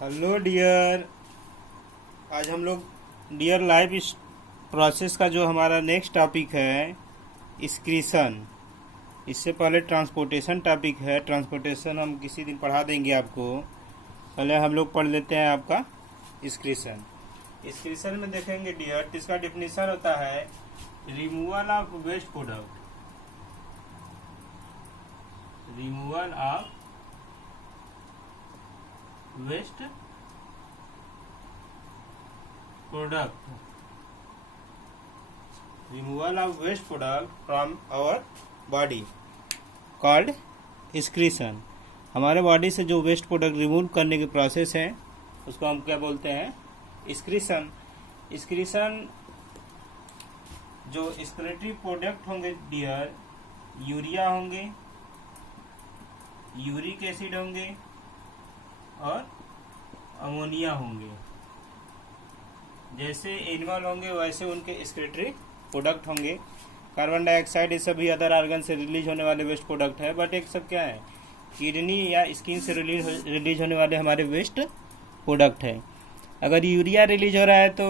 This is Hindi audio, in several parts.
Hello dear. आज हम लोग डियर लाइफ इस प्रोसेस का जो हमारा नेक्स्ट टॉपिक है एक्सक्रीशन। इससे पहले ट्रांसपोर्टेशन टॉपिक है। ट्रांसपोर्टेशन हम किसी दिन पढ़ा देंगे आपको। पहले हम लोग पढ़ लेते हैं आपका एक्सक्रीशन। एक्सक्रीशन में देखेंगे डियर, तो इसका डिफिनीशन होता है removal of waste product. Removal of waste product. Removal of waste product from our body called excretion. हमारे बॉडी से जो वेस्ट प्रोडक्ट रिमूव करने की प्रोसेस है उसको हम क्या बोलते हैं? एक्सक्रीशन। एक्सक्रीशन जो एक्सक्रीटरी प्रोडक्ट होंगे डियर, यूरिया होंगे, यूरिक एसिड होंगे और अमोनिया होंगे। जैसे एनिमल होंगे वैसे उनके एक्सक्रीटरी प्रोडक्ट होंगे। कार्बन डाइऑक्साइड ये सभी अदर आर्गन से रिलीज होने वाले वेस्ट प्रोडक्ट है। बट एक सब क्या है? किडनी या स्किन से रिलीज होने वाले हमारे वेस्ट प्रोडक्ट है। अगर यूरिया रिलीज हो रहा है तो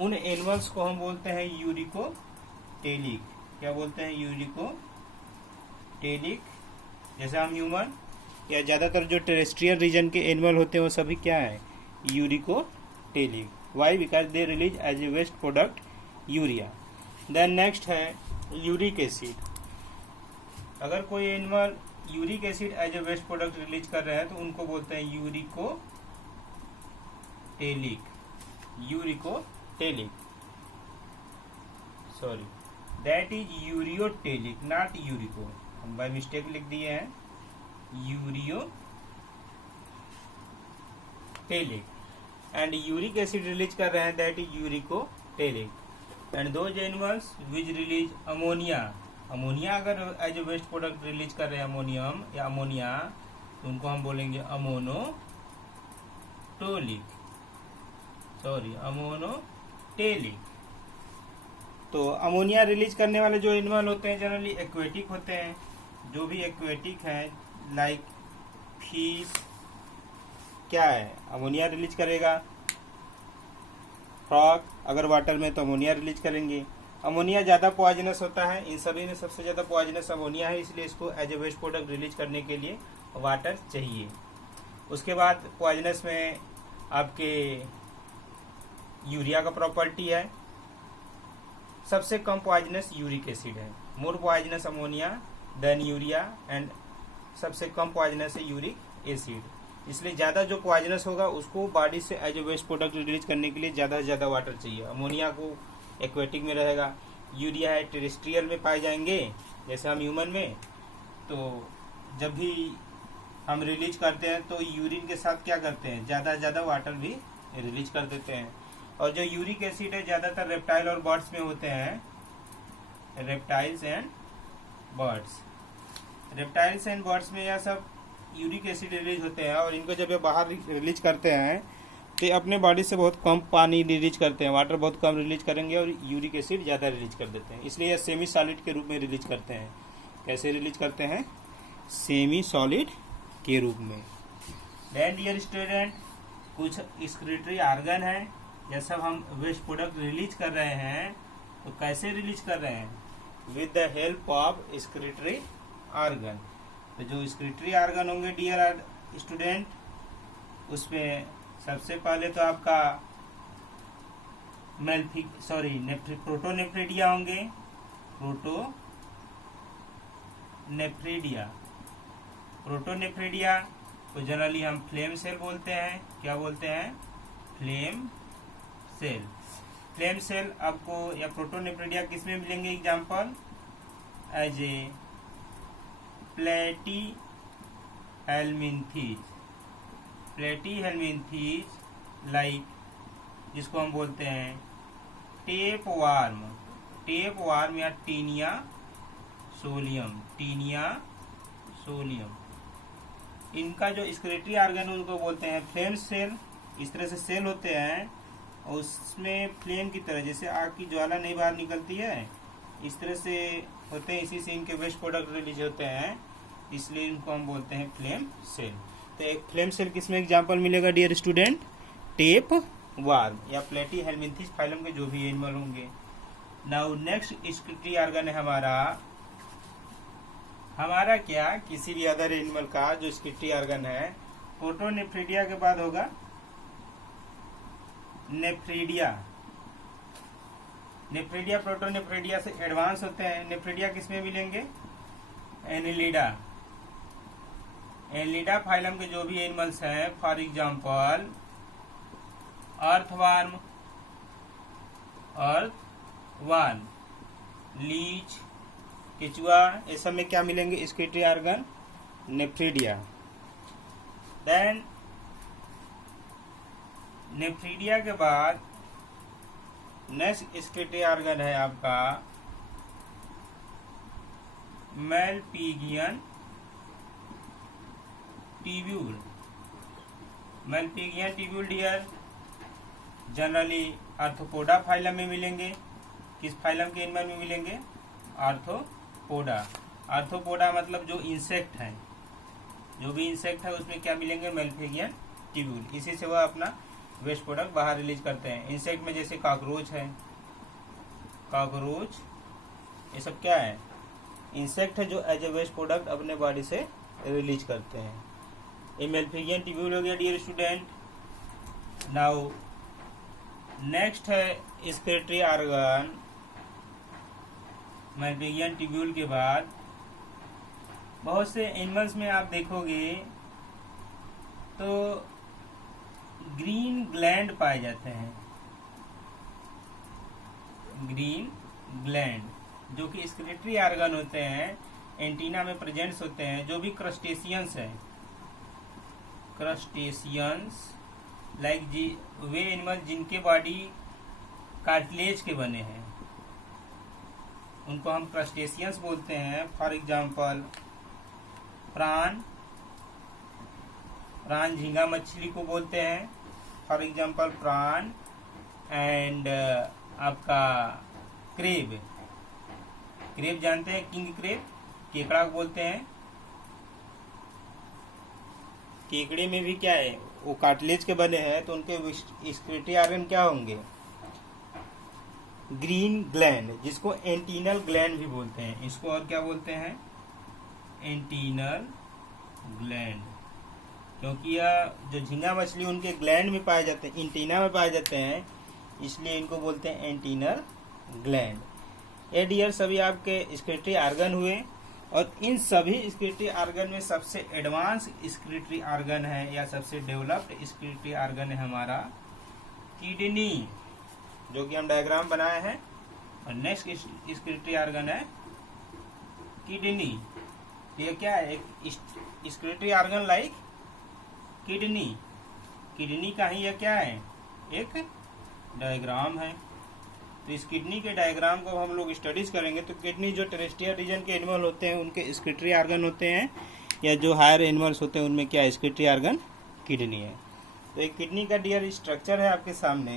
उन एनिमल्स को हम बोलते हैं यूरिकोटेलिक। क्या बोलते हैं? यूरिकोटेलिक। जैसे हम ह्यूमन या ज़्यादातर जो टेरेस्ट्रियल रीजन के एनिमल होते हैं वो सभी क्या है? Uricotelic. Why? Because they release as a waste product urea. Then next है यूरिक एसिड। अगर कोई animal uric acid as a waste product release कर रहे हैं तो उनको बोलते हैं uricotelic. Uricotelic, sorry, that is ureotelic not urico. हम बाय मिस्टेक लिख दिए हैं ureotelic. And uric acid release कर रहे हैं, that is uricotelic. And those animals which release ammonia. Ammonia अगर as a waste product release कर रहे हैं अमोनियम या अमोनिया, तो उनको हम बोलेंगे अमोनोटोलिक, सॉरी अमोनोटेलिक। तो अमोनिया रिलीज करने वाले जो एनिमल होते हैं जनरली एक्वेटिक होते हैं। जो भी एक्वेटिक है लाइक फिश, क्या है? अमोनिया रिलीज करेगा। फ्रॉग अगर वाटर में तो अमोनिया रिलीज करेंगे। अमोनिया ज़्यादा पॉइजनस होता है। इन सभी में सबसे ज़्यादा पॉइजनस अमोनिया है, इसलिए इसको as a waste product release करने के लिए वाटर चाहिए। उसके बाद पॉइजनस में आपके यूरिया का प्रॉपर्टी है। सबसे कम पॉइजनस यूरिक एसिड है। More poisonous ammonia then urea and सबसे कम पॉइजनस है यूरिक एसिड। इसलिए ज़्यादा जो पॉइजनस होगा उसको बॉडी से as a waste product release करने के लिए ज़्यादा से ज़्यादा वाटर चाहिए। अमोनिया को एक्वेटिक में रहेगा, यूरिया है टेरेस्ट्रियल में पाए जाएंगे जैसे हम ह्यूमन में। तो जब भी हम रिलीज करते हैं तो यूरिन के साथ क्या करते हैं? ज़्यादा से ज़्यादा वाटर भी रिलीज कर देते हैं। और जो यूरिक एसिड है ज़्यादातर रेप्टाइल और बर्ड्स में होते हैं। Reptiles and birds, reptiles and birds में यह सब यूरिक एसिड रिलीज होते हैं। और इनको जब ये बाहर रिलीज करते हैं तो ये अपने बॉडी से बहुत कम पानी रिलीज करते हैं, वाटर बहुत कम रिलीज करेंगे और यूरिक एसिड ज़्यादा रिलीज कर देते हैं। इसलिए ये सेमी सॉलिड के रूप में रिलीज करते हैं। कैसे रिलीज करते हैं? सेमी सॉलिड के रूप में। देन डियर स्टूडेंट, कुछ एक्सक्रीटरी ऑर्गन है। जैसे हम वेस्ट प्रोडक्ट रिलीज कर रहे हैं तो कैसे रिलीज कर रहे हैं? With the help of excretory organ. तो जो एक्सक्रीटरी ऑर्गन होंगे डियर स्टूडेंट, उसमें सबसे पहले तो आपका प्रोटोनेफ्रिडिया होंगे। प्रोटोनेफ्रिडिया को जनरली हम फ्लेम सेल बोलते हैं। क्या बोलते हैं? Flame cell. फ्लेम सेल आपको या प्रोटोनेफ्रिडिया किस में मिलेंगे? Example as a platyhelminthes like, जिसको हम बोलते हैं टेप वार्म या टीनिया सोलियम। इनका जो एक्सक्रीटरी ऑर्गन उनको बोलते हैं फ्लेम सेल। इस तरह से सेल होते हैं और उसमें फ्लेम की तरह, जैसे आग की ज्वाला नहीं बाहर निकलती है, इस तरह से होते हैं। इसी से इनके वेस्ट प्रोडक्ट रिलीज होते हैं, इसलिए इनको हम बोलते हैं फ्लेम सेल। तो एक फ्लेम सेल किसमें एग्जाम्पल मिलेगा डियर स्टूडेंट? टेप वार्म या प्लेटी हेलमिंथिस फाइलम के जो भी एनिमल होंगे। नाउ नेक्स्ट एक्सक्रीटरी ऑर्गन है हमारा क्या, किसी भी अदर एनिमल का जो एक्सक्रीटरी ऑर्गन है, प्रोटोनेफ्रिडिया के बाद होगा नेफ्रिडिया। नेफ्रिडिया प्रोटोनेफ्रिडिया से एडवांस होते हैं। नेफ्रिडिया किसमें मिलेंगे? एनिलिडा। एनिलिडा फाइलम के जो भी एनिमल्स हैं, फॉर एग्जांपल अर्थवर्म, लीच, केचुआ, ये सब में क्या मिलेंगे? Excretory organ nephridia. Then nephridia के बाद नेक्स्ट एक्सक्रीटरी ऑर्गन है आपका Malpighian tubule. Malpighian tubule dear generally Arthropoda phylum में मिलेंगे। किस फाइलम के एनिमल में मिलेंगे? आर्थ्रोपोडा। आर्थ्रोपोडा मतलब जो इंसेक्ट है, जो भी इंसेक्ट है उसमें क्या मिलेंगे? मैलपिगियन ट्यूब्यूल। इसी से वह अपना वेस्ट प्रोडक्ट बाहर रिलीज करते हैं। इंसेक्ट में जैसे कॉकरोच है, कॉकरोच ये सब क्या है? इंसेक्ट है जो एज ए वेस्ट प्रोडक्ट अपने बॉडी से रिलीज करते हैं। ये मैलपिगियन ट्यूब्यूल हो गया डियर स्टूडेंट। नाउ नेक्स्ट है एक्सक्रीटरी ऑर्गन मैलपिगियन ट्यूब्यूल के बाद बहुत से एनिमल्स में आप देखोगे तो ग्रीन ग्लैंड पाए जाते हैं। ग्रीन ग्लैंड जो कि एक्सक्रीटरी ऑर्गन होते हैं, एंटीना में प्रेजेंट्स होते हैं। जो भी क्रस्टेशियंस है, क्रस्टेशियंस लाइक वे एनिमल जिनके बॉडी कार्टिलेज के बने हैं उनको हम क्रस्टेशियंस बोलते हैं। फॉर एग्जांपल प्राण झींगा मछली को बोलते हैं, फॉर एग्जांपल प्राण। एंड आपका क्रेब जानते हैं, किंग क्रेब, केकड़ा को बोलते हैं। केकड़े में भी क्या है, वो कार्टिलेज के बने हैं, तो उनके एक्सक्रीटरी ऑर्गन क्या होंगे? ग्रीन ग्लैंड, जिसको एंटीनल ग्लैंड भी बोलते हैं। इसको और क्या बोलते हैं? Antennal gland. क्योंकि यह जो झींगा मछली उनके ग्लैंड में पाए जाते हैं, एंटीना में पाए जाते हैं, इसलिए इनको बोलते हैं एंटीनल ग्लैंड। ये डियर सभी आपके एक्सक्रीटरी ऑर्गन हुए। और इन सभी एक्सक्रीटरी ऑर्गन में सबसे एडवांस एक्सक्रीटरी ऑर्गन है या सबसे डेवलप्ड एक्सक्रीटरी ऑर्गन है हमारा किडनी, जो कि हम डायग्राम बनाए हैं। और नेक्स्ट एक्सक्रीटरी ऑर्गन है किडनी। ये क्या है? एक एक्सक्रीटरी ऑर्गन लाइक किडनी का ही यह क्या है? एक डायग्राम है। तो इस किडनी के डायग्राम को हम लोग स्टडीज करेंगे। तो किडनी जो टेरेस्ट्रियल रीजन के एनिमल होते हैं उनके एक्सक्रीटरी ऑर्गन होते हैं, या जो हायर एनिमल्स होते हैं उनमें क्या एक्सक्रीटरी ऑर्गन? किडनी है। तो एक किडनी का डियर स्ट्रक्चर है आपके सामने।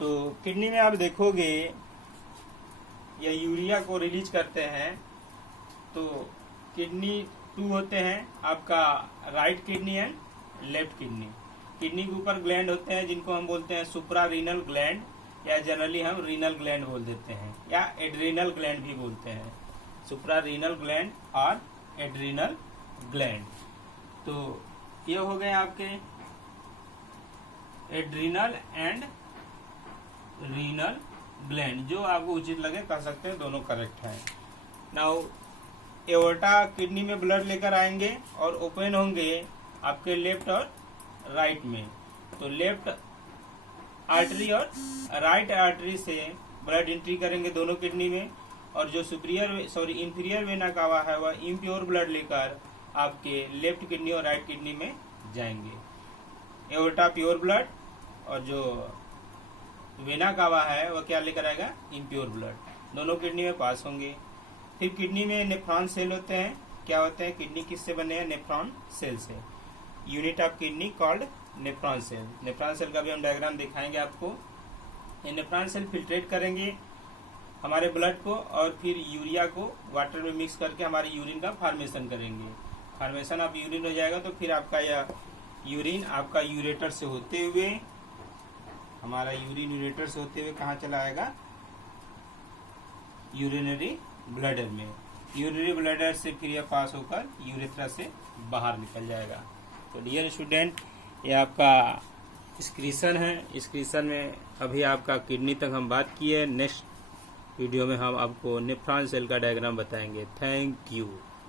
तो किडनी में आप देखोगे या यूरिया को रिलीज करते हैं। तो किडनी 2 होते हैं, आपका right kidney and left kidney. Kidney के ऊपर ग्लैंड होते हैं जिनको हम बोलते हैं सुप्रा रीनल ग्लैंड, या जनरली हम रीनल ग्लैंड बोल देते हैं, या एड्रीनल ग्लैंड भी बोलते हैं। सुप्रा रीनल ग्लैंड और एड्रीनल ग्लैंड। तो ये हो गए आपके एड्रीनल एंड रीनल ग्लैंड। जो आपको उचित लगे कह सकते हैं, दोनों करेक्ट हैं। नाउ एओर्टा किडनी में ब्लड लेकर आएंगे और ओपन होंगे आपके लेफ्ट और राइट में। तो लेफ्ट आर्टरी और राइट आर्टरी से ब्लड एंट्री करेंगे दोनों किडनी में, और जो इंफीरियर वेना कावा है वह इम्प्योर ब्लड लेकर आपके लेफ्ट किडनी और राइट किडनी में जाएंगे। एओर्टा प्योर ब्लड, और जो वेना कावा है वह क्या लेकर आएगा? Impure blood. दोनों किडनी में पास होंगे। फिर किडनी में नेफ्रॉन सेल होते हैं। क्या होते हैं? किडनी किससे बने हैं? नेफ्रॉन सेल से। Unit of kidney called nephron cell. Nephron cell का भी हम डायग्राम दिखाएंगे आपको। ये नेफ्रॉन सेल फिल्ट्रेट करेंगे हमारे ब्लड को, और फिर यूरिया को वाटर में मिक्स करके हमारे यूरिन का फॉर्मेशन करेंगे। फॉर्मेशन ऑफ यूरिन हो जाएगा तो फिर आपका यह यूरिन आपका यूरेटर से होते हुए, हमारा यूरिन यूरेटर से होते हुए कहाँ चला आएगा, यूरिनरी ब्लैडर में। यूरिनरी ब्लैडर से फिर यह पास होकर यूरेथ्रा से बाहर निकल जाएगा। तो डियर स्टूडेंट, ये आपका एक्सक्रीशन है। एक्सक्रीशन में अभी आपका किडनी तक हम बात की है। नेक्स्ट वीडियो में हम आपको नेफ्रॉन सेल का डायग्राम बताएंगे। Thank you.